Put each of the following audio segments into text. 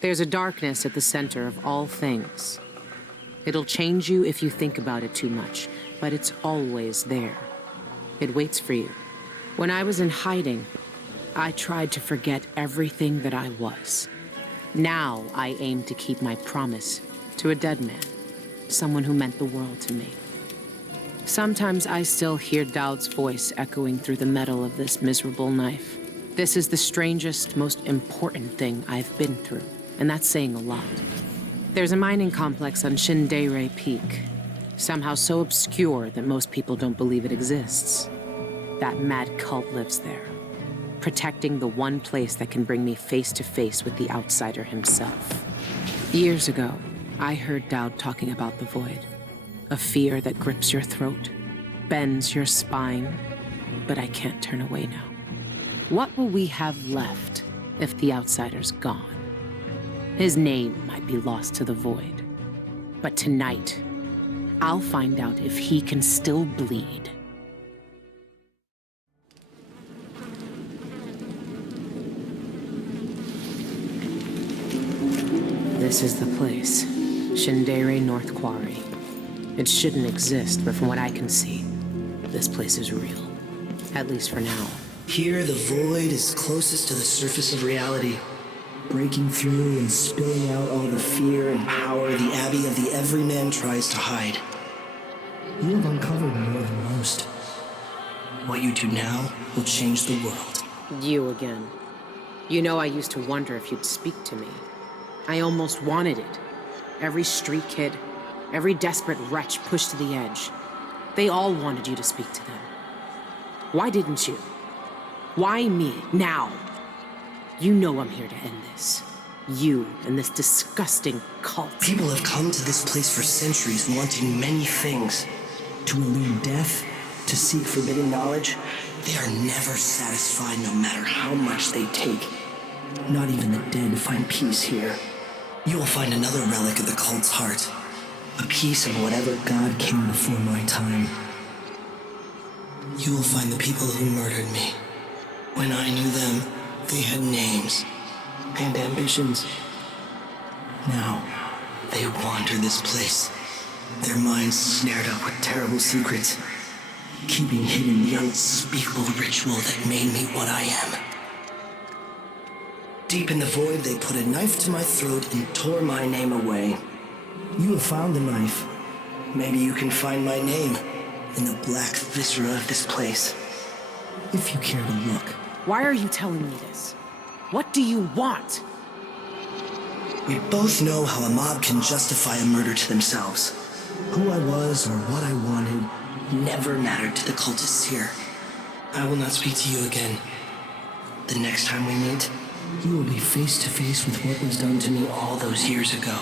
There's a darkness at the center of all things. It'll change you if you think about it too much, but it's always there. It waits for you. When I was in hiding, I tried to forget everything that I was. Now I aim to keep my promise to a dead man, someone who meant the world to me. Sometimes I still hear Dowd's voice echoing through the metal of this miserable knife. This is the strangest, most important thing I've been through, and that's saying a lot. There's a mining complex on Shindeire Peak, somehow so obscure that most people don't believe it exists. That mad cult lives there, protecting the one place that can bring me face to face with the outsider himself. Years ago, I heard Dowd talking about the Void, a fear that grips your throat, bends your spine, but I can't turn away now. What will we have left if the outsider's gone? His name might be lost to the Void, but tonight, I'll find out if he can still bleed. This is the place, Shindeire North Quarry. It shouldn't exist, but from what I can see, this place is real. At least for now. Here, the Void is closest to the surface of reality, breaking through and spilling out all the fear and power the Abbey of the Everyman tries to hide. You have uncovered more than most. What you do now will change the world. You again. You know, I used to wonder if you'd speak to me. I almost wanted it. Every street kid, every desperate wretch pushed to the edge. They all wanted you to speak to them. Why didn't you? Why me, now? You know I'm here to end this. You and this disgusting cult. People have come to this place for centuries wanting many things. To elude death, to seek forbidden knowledge. They are never satisfied no matter how much they take. Not even the dead find peace here. You will find another relic of the cult's heart. A piece of whatever god came before my time. You will find the people who murdered me. When I knew them, they had names and ambitions. Now, they wander this place, their minds snared up with terrible secrets, keeping hidden the unspeakable ritual that made me what I am. Deep in the Void, they put a knife to my throat and tore my name away. You have found the knife. Maybe you can find my name in the black viscera of this place. If you care to look. Why are you telling me this? What do you want? We both know how a mob can justify a murder to themselves. Who I was or what I wanted never mattered to the cultists here. I will not speak to you again. The next time we meet, you will be face to face with what was done to me all those years ago.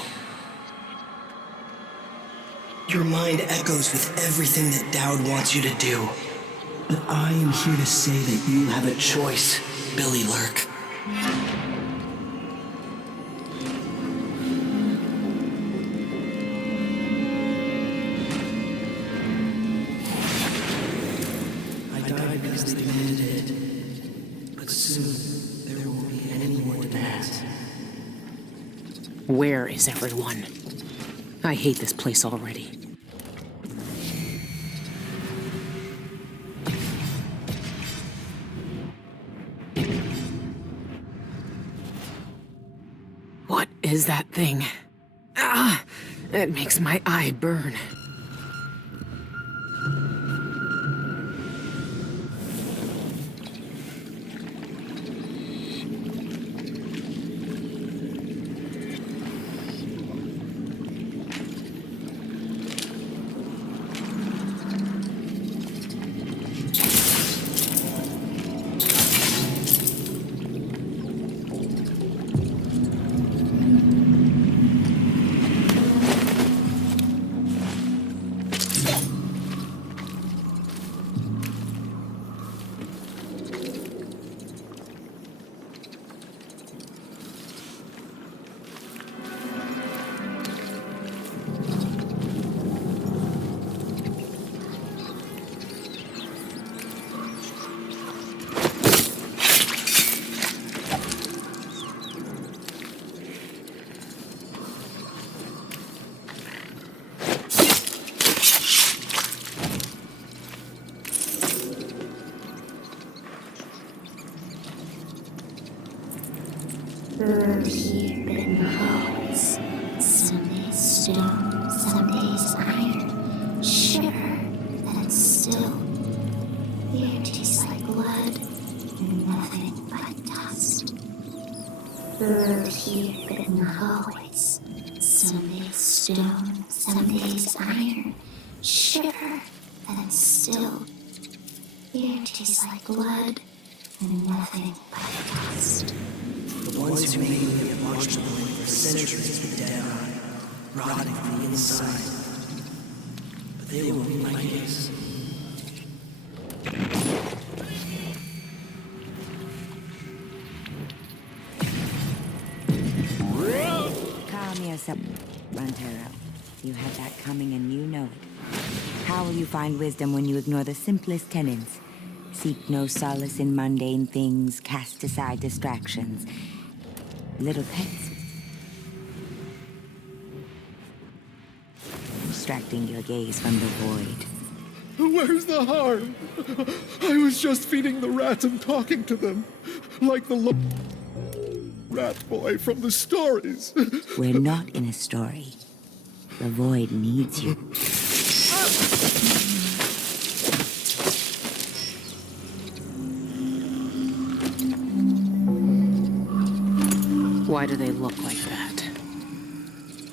Your mind echoes with everything that Dowd wants you to do. But I am here to say that you have a choice, Billy Lurk. I died because they ended it. But soon, there won't be any more demands. Where is everyone? I hate this place already. What is that thing? Ah! It makes my eye burn. Bird here in the hallways. Some days stone, some days iron. Shiver, then still. The air tastes like blood, and nothing but dust. Bird here in the hallways. Some days stone, some days iron. Shiver, then still. The air tastes like blood, and nothing but dust. The ones who made me a monster for centuries been dead rotting from the inside. But they won't be like this. Calm yourself, Montero. You had that coming and you know it. How will you find wisdom when you ignore the simplest tenets? Seek no solace in mundane things, cast aside distractions. Little pets. Distracting your gaze from the void. Where's the harm? I was just feeding the rats and talking to them. Like the rat boy from the stories. We're not in a story. The void needs you. Why do they look like that?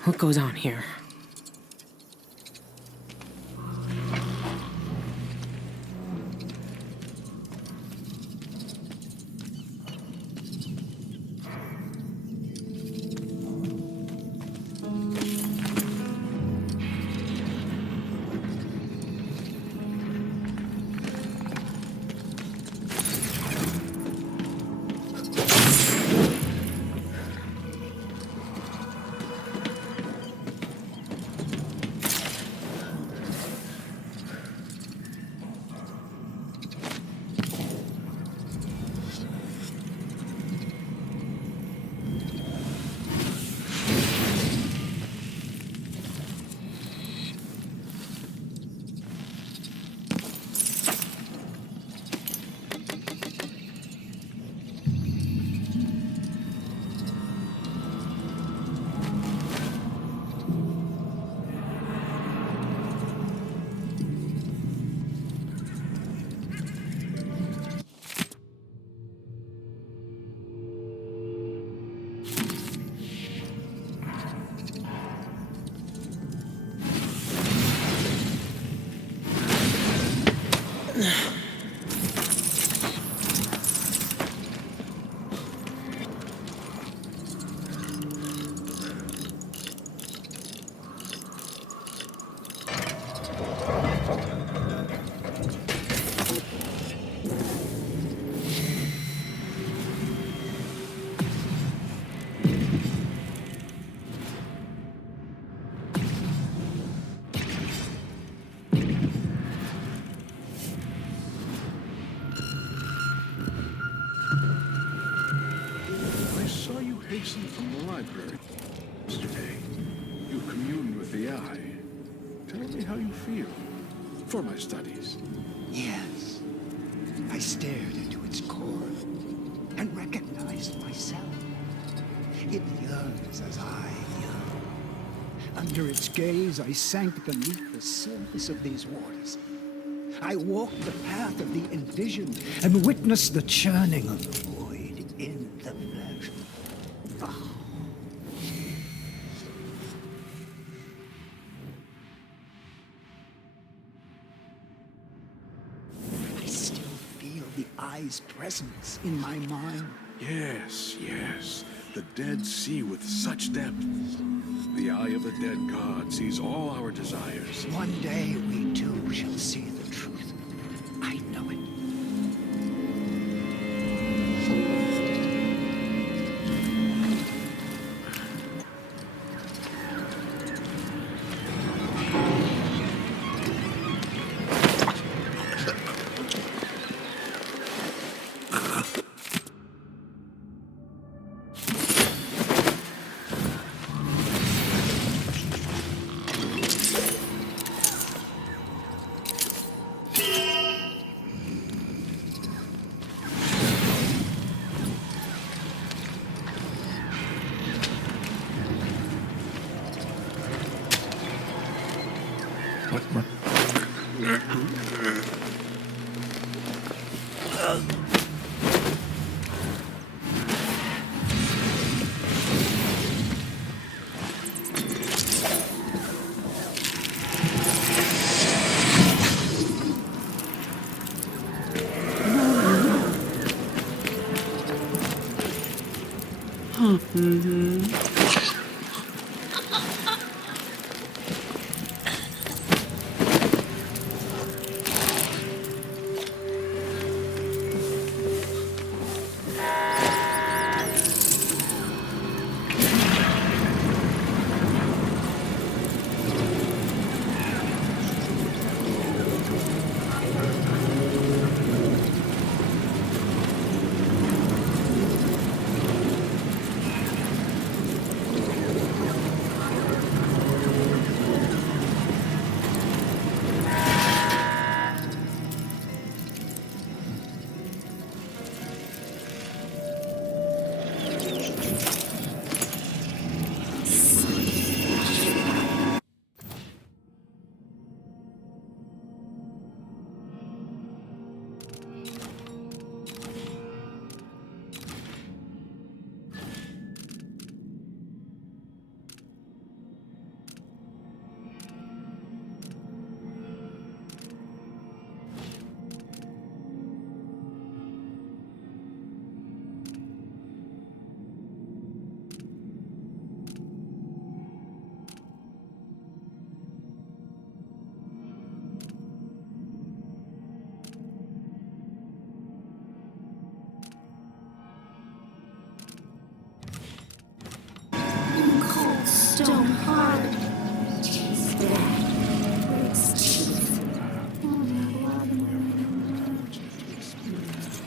What goes on here? Hastened from the library yesterday. You communed with the eye. Tell me how you feel for my studies. Yes. I stared into its core and recognized myself. It yearns as I yearn. Under its gaze, I sank beneath the surface of these waters. I walked the path of the envisioned and witnessed the churning of the void in the flesh. Oh. I still feel the eye's presence in my mind. Yes, yes. The dead see with such depth. The eye of the dead god sees all our desires. One day we too shall see the truth. I know it. What? Stone hard. Taste that. Its teeth.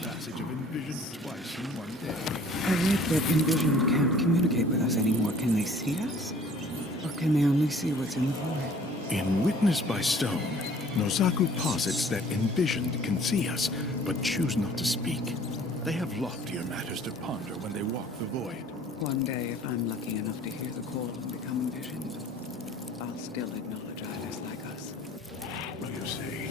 Passage of Envision twice in one day. I read that Envisioned can't communicate with us anymore. Can they see us? Or can they only see what's in the void? In Witness by Stone, Nozaku posits that Envisioned can see us, but choose not to speak. They have loftier matters to ponder when they walk the void. One day, if I'm lucky enough to hear the call and become envisioned, I'll still acknowledge others like us. Will you say?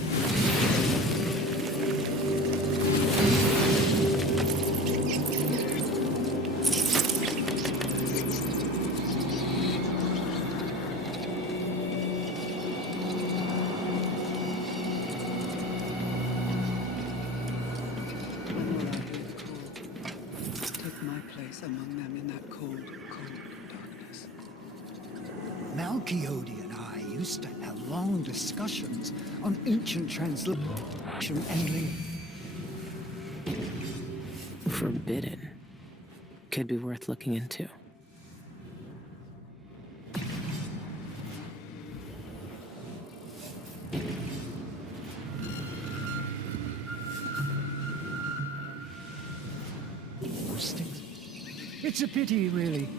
When will I hear the call? Take my place among them in that cold, cold darkness. Malchiodi and I used to have long discussions on ancient translation and Forbidden. Could be worth looking into. linguistics. It's a pity, really.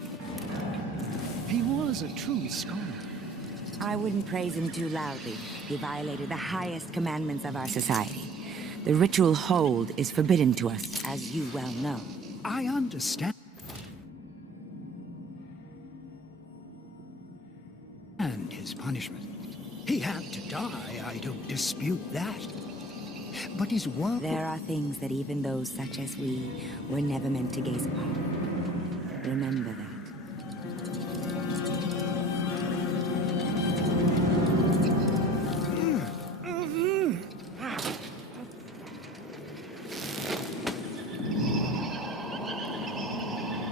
He was a true scholar. I wouldn't praise him too loudly. He violated the highest commandments of our society. The ritual hold is forbidden to us, as you well know. I understand. And his punishment. He had to die, I don't dispute that. But his work... There are things that even those such as we were never meant to gaze upon. Remember that.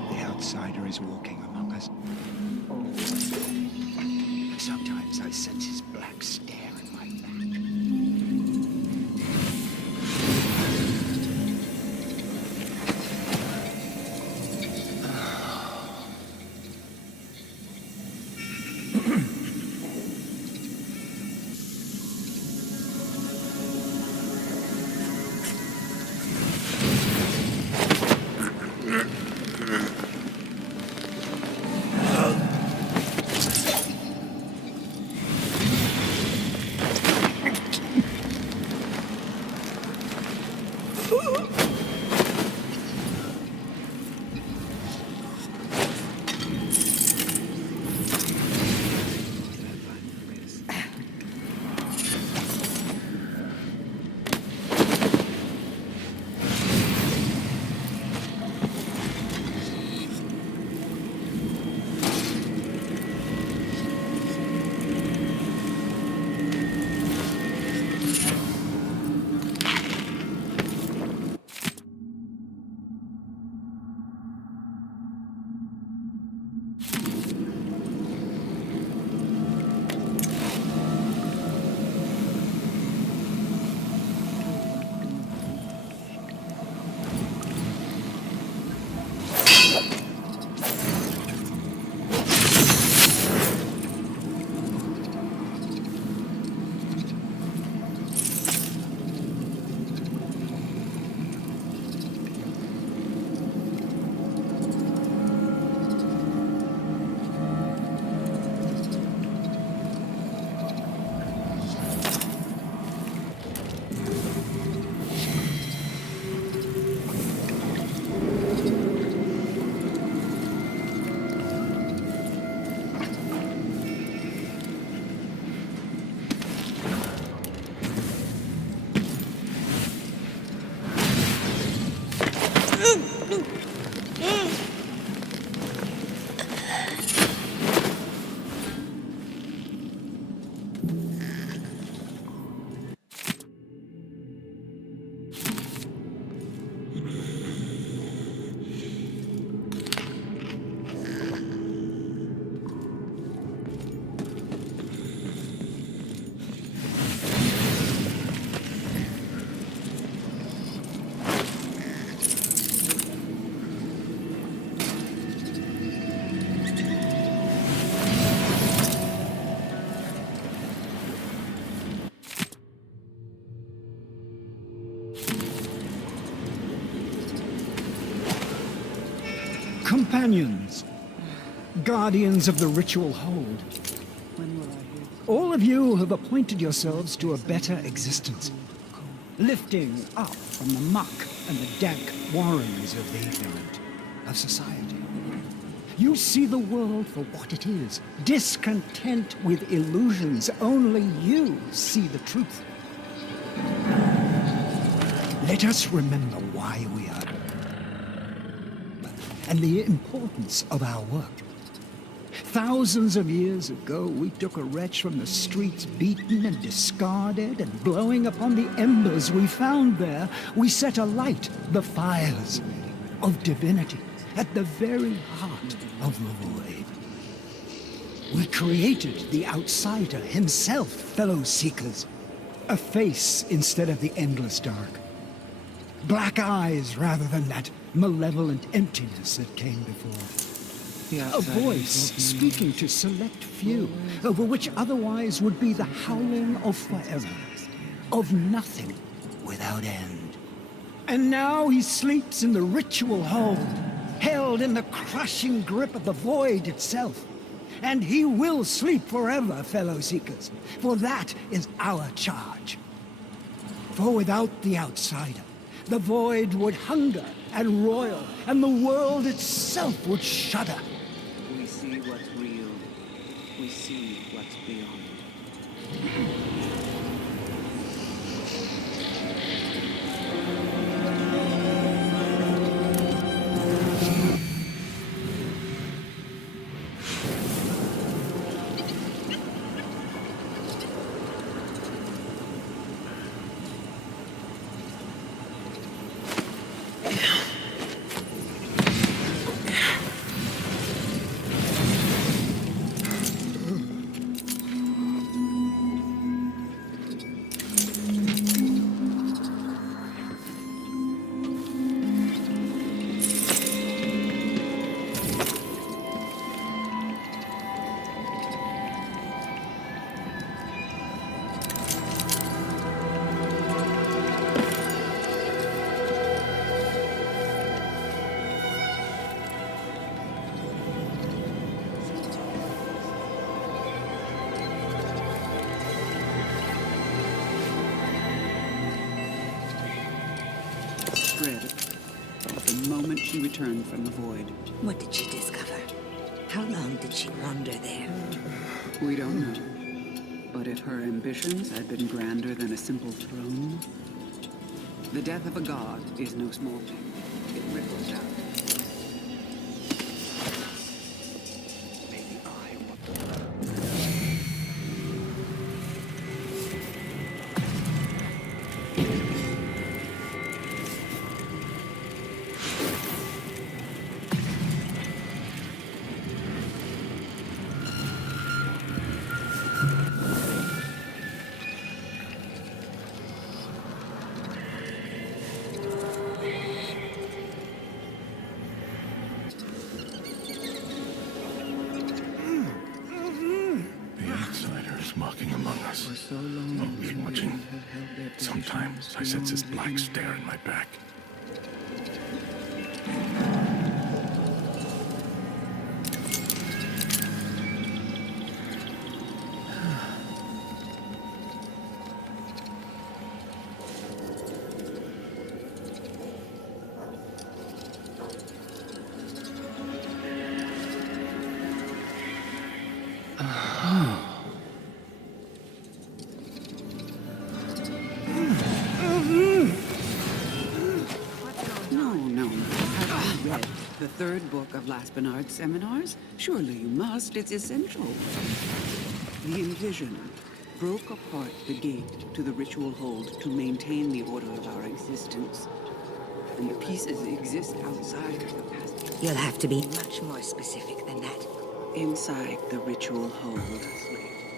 The outsider is walking among us. Sometimes I sense his black stare in my back. companions, guardians of the ritual hold. All of you have appointed yourselves to a better existence, lifting up from the muck and the dank warrens of the ignorant, of society. You see the world for what it is, discontent with illusions. Only you see the truth. Let us remember why we are, and the importance of our work. Thousands of years ago, we took a wretch from the streets, beaten and discarded, and blowing upon the embers we found there, we set alight the fires of divinity at the very heart of the void. We created the outsider himself, fellow seekers. A face instead of the endless dark. Black eyes rather than that malevolent emptiness that came before. A voice speaking to select few, over which otherwise would be the howling of forever, of nothing without end. And now he sleeps in the ritual hold, held in the crushing grip of the void itself. And he will sleep forever, fellow seekers, for that is our charge. For without the outsider, the void would hunger and roil, and the world itself would shudder. We see what's real. We see what's beyond. Dread at the moment she returned from the void. What did she discover? How long did she wander there? We don't know. But if her ambitions had been grander than a simple throne, the death of a god is no small thing. It ripples out. Maybe I want mocking among us. I've been watching. Sometimes I sense this black stare in my back. The third book of Laspinard's seminars? Surely you must. It's essential. The Envision broke apart the gate to the ritual hold to maintain the order of our existence. And the pieces exist outside of the past. You'll have to be much more specific than that. Inside the ritual hold,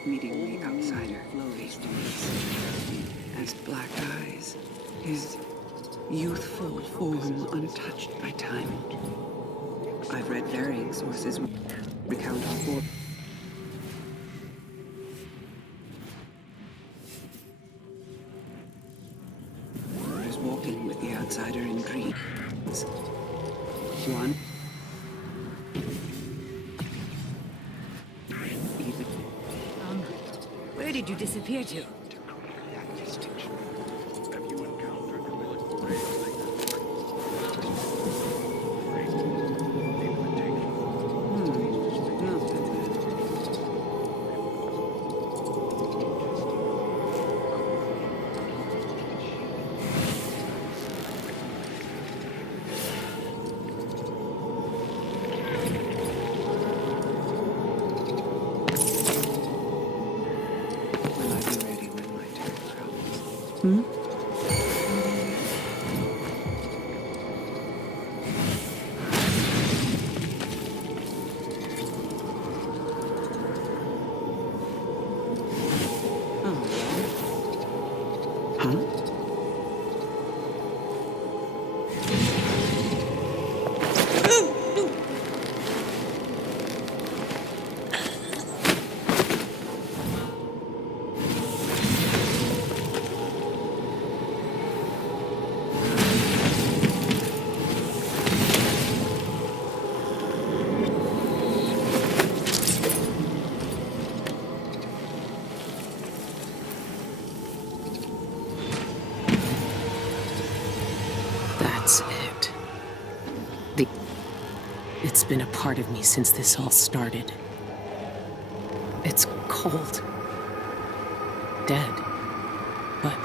meeting the outsider face to face. As black eyes, his youthful form untouched by time. I've read varying sources recount our four. Is walking with the outsider in dreams. One Where did you disappear to? That distinction. Have you encountered a military? Will I be ready when my turn comes? That's it. It's been a part of me since this all started. It's cold. Dead. But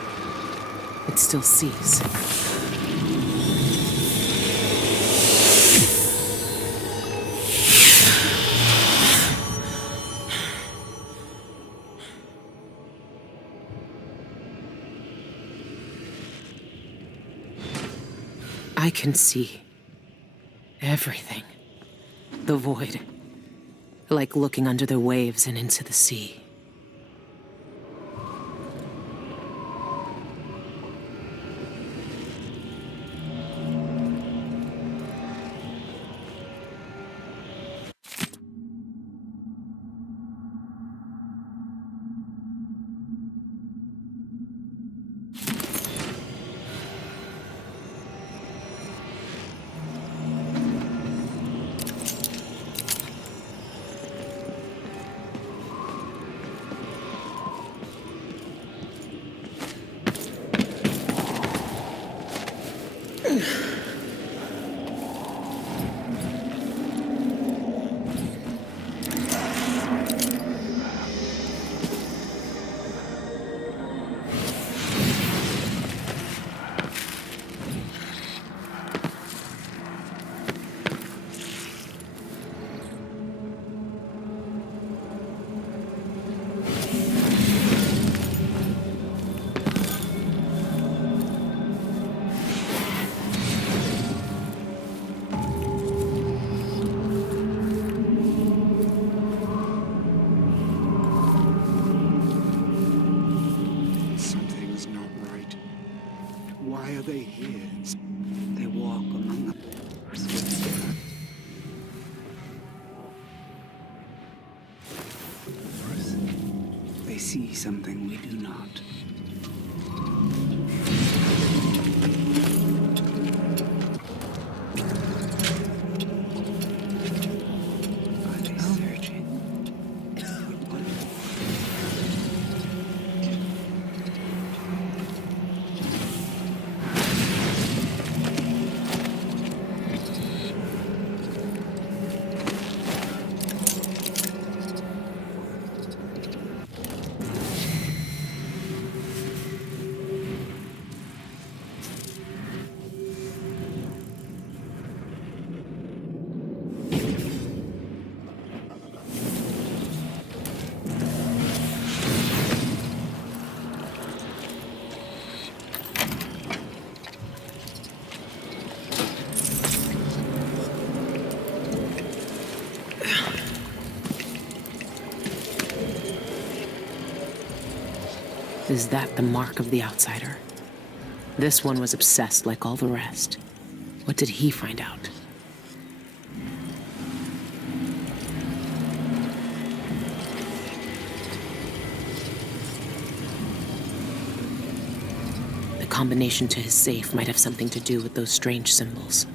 it still sees. I can see everything. The void. Like looking under the waves and into the sea. Something's not right. Why are they here? They walk among us. They see something we do not. Are they searching? For what? Is that the mark of the outsider? This one was obsessed like all the rest. What did he find out? The combination to his safe might have something to do with those strange symbols.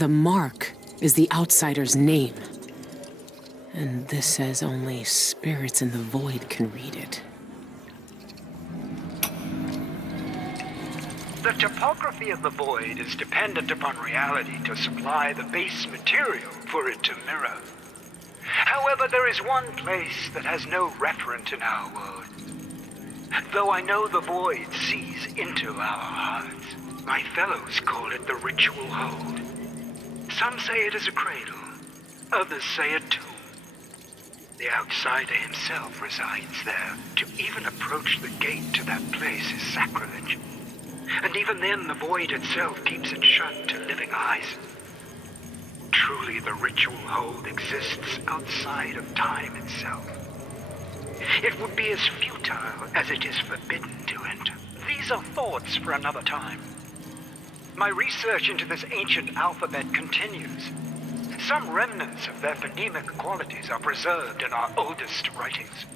The mark is the outsider's name. And this says only spirits in the void can read it. The topography of the void is dependent upon reality to supply the base material for it to mirror. However, there is one place that has no referent in our world. Though I know the void sees into our hearts, my fellows call it the ritual hold. Some say it is a cradle, others say a tomb. The outsider himself resides there. To even approach the gate to that place is sacrilege. And even then, the void itself keeps it shut to living eyes. Truly, the ritual hold exists outside of time itself. It would be as futile as it is forbidden to enter. These are thoughts for another time. My research into this ancient alphabet continues. Some remnants of their phonemic qualities are preserved in our oldest writings.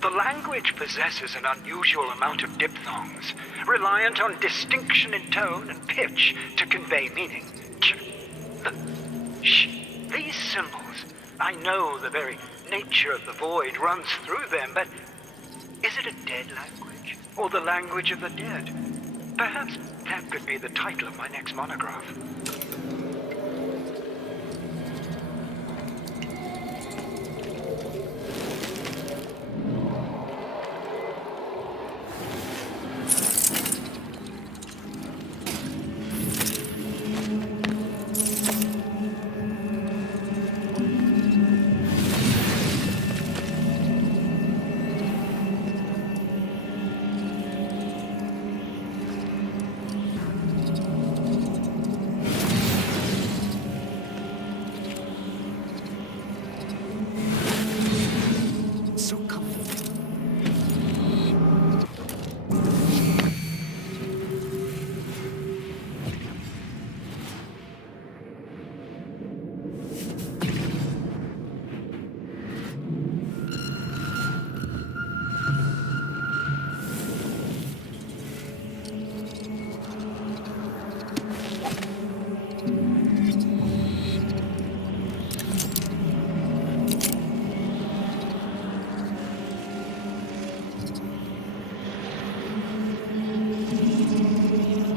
The language possesses an unusual amount of diphthongs, reliant on distinction in tone and pitch to convey meaning. Ch, the, sh. These symbols, I know the very nature of the void runs through them, but is it a dead language, or the language of the dead? Perhaps that could be the title of my next monograph.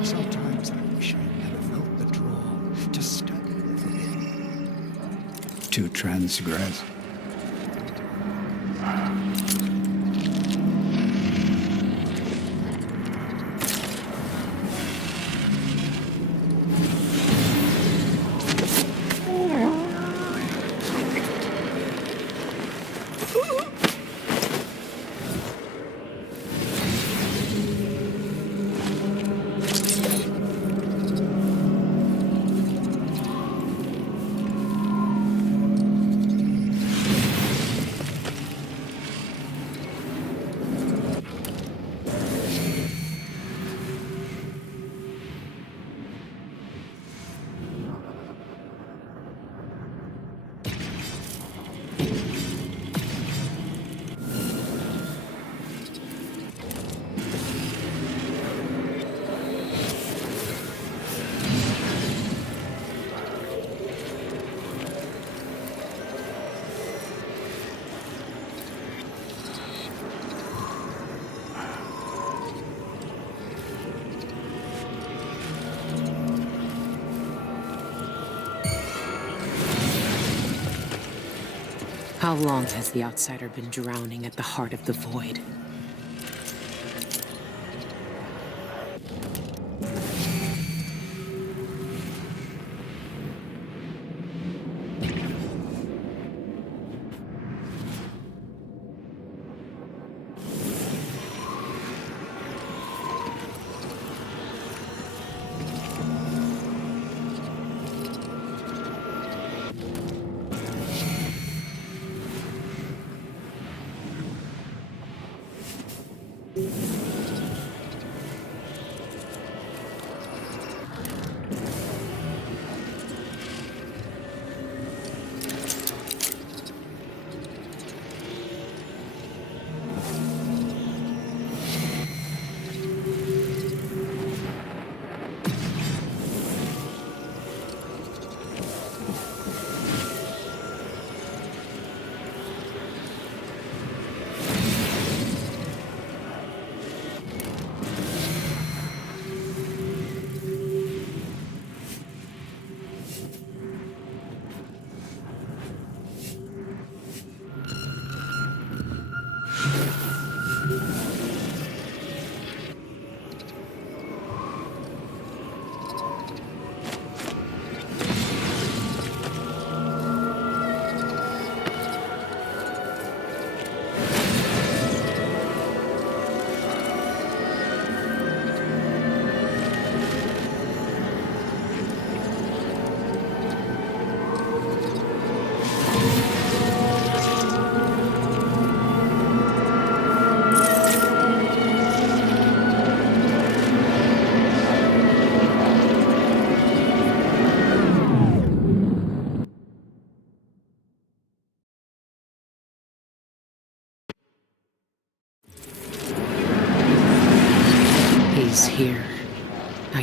Sometimes I wish I never felt the draw to study the forbidden, to transgress. How long has the outsider been drowning at the heart of the void?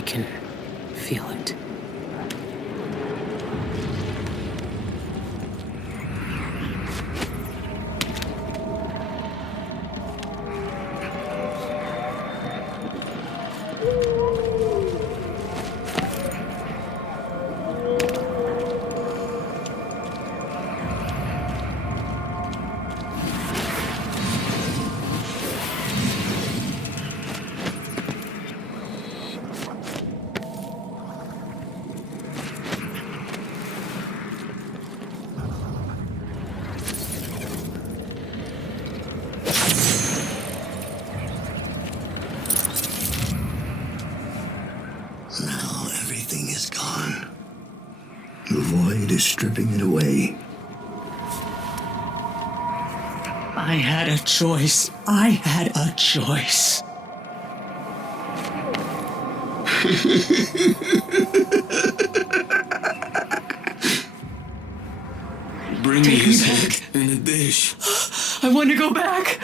can feel it. Now everything is gone. The void is stripping it away. I had a choice. I had a choice. Bring me his head in a dish. I want to go back.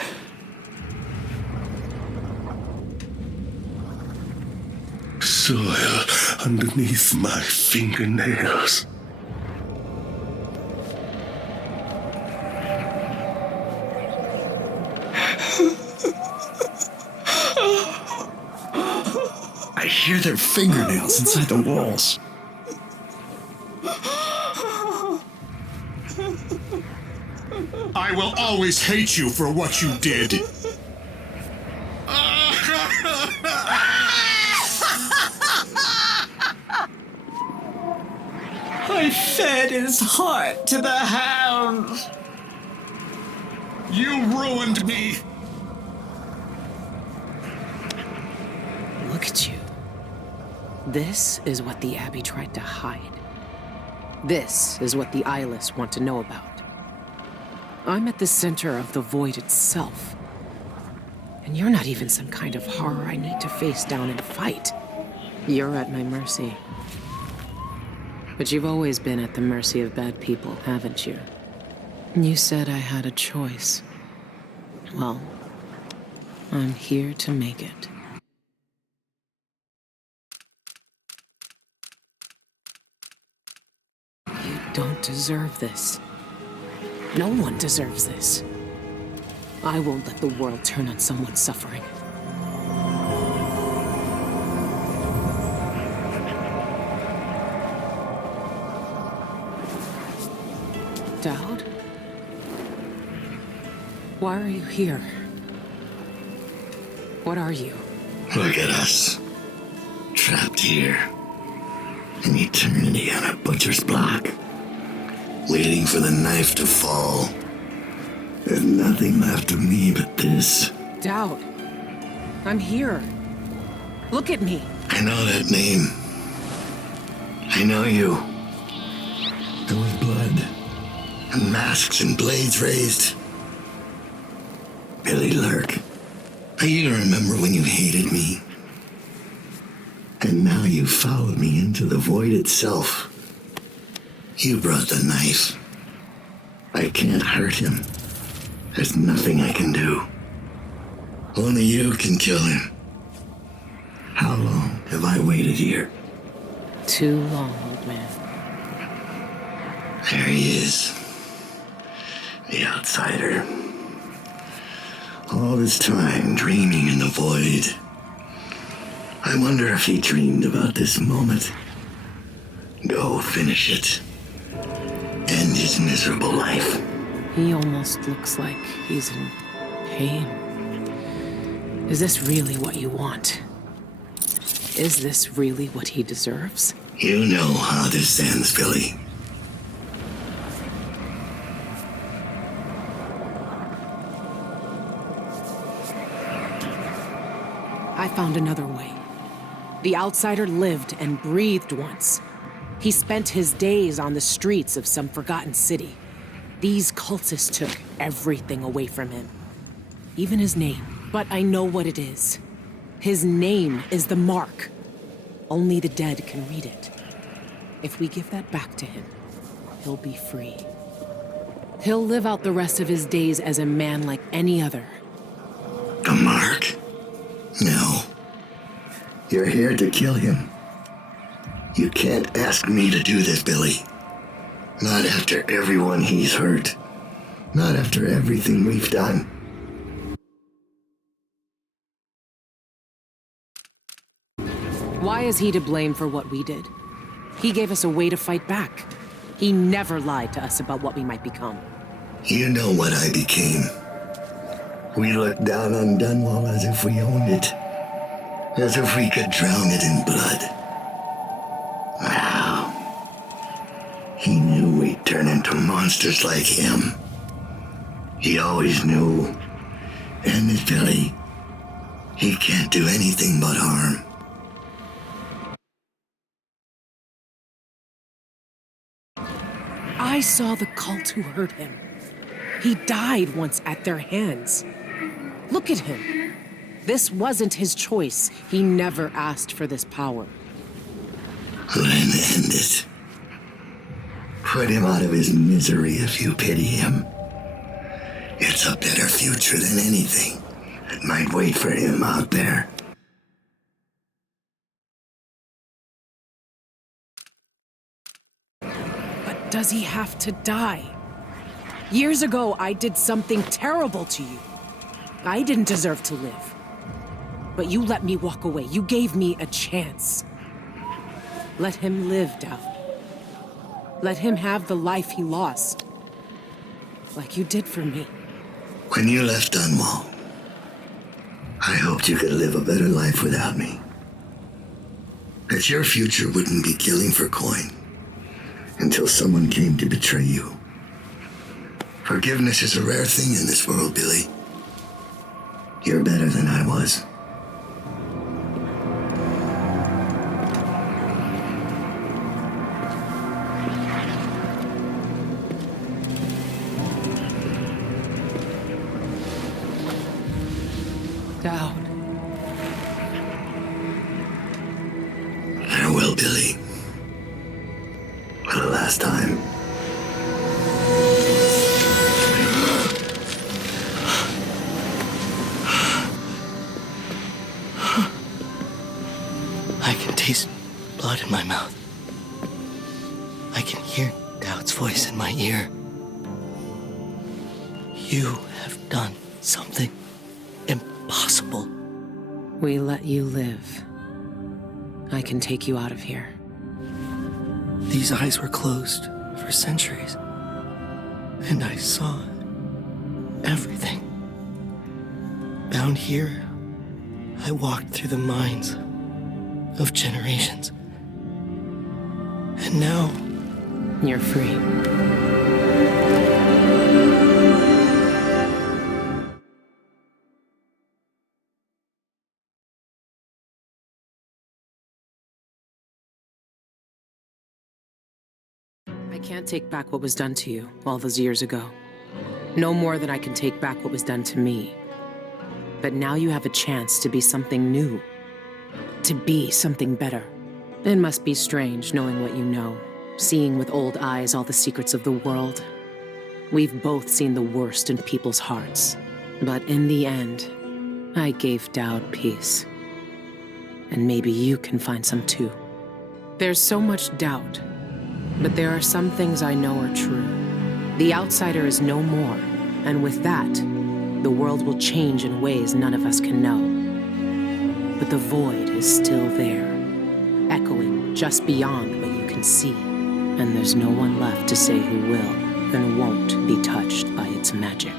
Soil underneath my fingernails. I hear their fingernails inside the walls. I will always hate you for what you did. I fed his heart to the hounds. You ruined me. Look at you. This is what the Abbey tried to hide. This is what the eyeless want to know about. I'm at the center of the void itself. And you're not even some kind of horror I need to face down and fight. You're at my mercy. But you've always been at the mercy of bad people, haven't you? You said I had a choice. Well, I'm here to make it. You don't deserve this. No one deserves this. I won't let the world turn on someone suffering. Dowd? Why are you here? What are you? Look at us. Trapped here. An eternity on a butcher's block. Waiting for the knife to fall. There's nothing left of me but this. Dowd. I'm here. Look at me. I know that name. I know you. There was blood. And masks and blades raised. Billy Lurk. I even remember when you hated me. And now you followed me into the void itself. You brought the knife. I can't hurt him. There's nothing I can do. Only you can kill him. How long have I waited here? Too long, old man. There he is. The outsider. All this time dreaming in the void. I wonder if he dreamed about this moment. Go finish it. End his miserable life. He almost looks like he's in pain. Is this really what you want? Is this really what he deserves? You know how this ends, Billy. I found another way. The outsider lived and breathed once. He spent his days on the streets of some forgotten city. These cultists took everything away from him. Even his name. But I know what it is. His name is the Mark. Only the dead can read it. If we give that back to him, he'll be free. He'll live out the rest of his days as a man like any other. The Mark? No. You're here to kill him. You can't ask me to do this, Billy. Not after everyone he's hurt. Not after everything we've done. Why is he to blame for what we did? He gave us a way to fight back. He never lied to us about what we might become. You know what I became. We looked down on Dunwall as if we owned it. As if we could drown it in blood. Wow. He knew we'd turn into monsters like him. He always knew. And this Billy, he can't do anything but harm. I saw the cult who hurt him. He died once at their hands. Look at him. This wasn't his choice. He never asked for this power. Then end it. Put him out of his misery if you pity him. It's a better future than anything that might wait for him out there. But does he have to die? Years ago, I did something terrible to you. I didn't deserve to live. But you let me walk away. You gave me a chance. Let him live, Dowd. Let him have the life he lost. Like you did for me. When you left Dunwall, I hoped you could live a better life without me. That your future wouldn't be killing for coin until someone came to betray you. Forgiveness is a rare thing in this world, Billy. You're better than I was. Dowd. Farewell, Billy. For the last time. I can taste blood in my mouth. I can hear Dowd's voice in my ear. You have done something impossible. We let you live. I can take you out of here. These eyes were closed for centuries, and I saw everything. Down here, I walked through the minds of generations. And now, You're free. I can't take back what was done to you all those years ago. No more than I can take back what was done to me. But now you have a chance to be something new. To be something better. It must be strange knowing what you know. Seeing with old eyes all the secrets of the world. We've both seen the worst in people's hearts. But in the end, I gave Dowd peace. And maybe you can find some too. There's so much doubt. But there are some things I know are true. The outsider is no more, and with that, the world will change in ways none of us can know. But the void is still there, echoing just beyond what you can see, and there's no one left to say who will and won't be touched by its magic.